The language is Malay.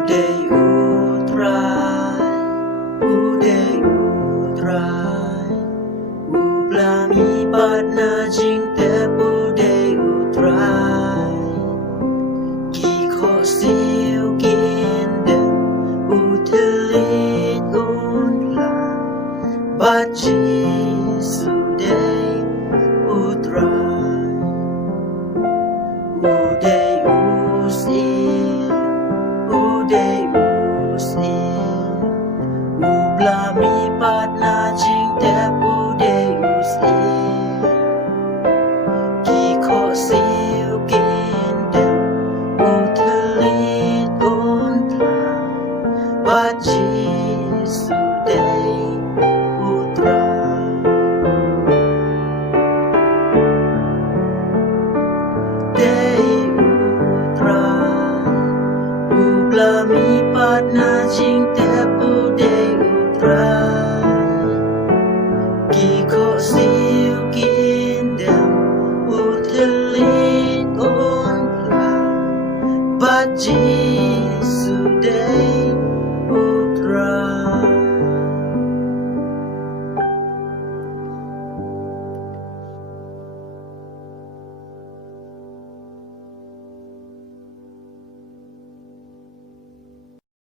Uday utrai, uday utrai, ublami patna jing tep uday utrai. Kiko siu kindem utelit unla, baji suday utrai. Uday usil, uday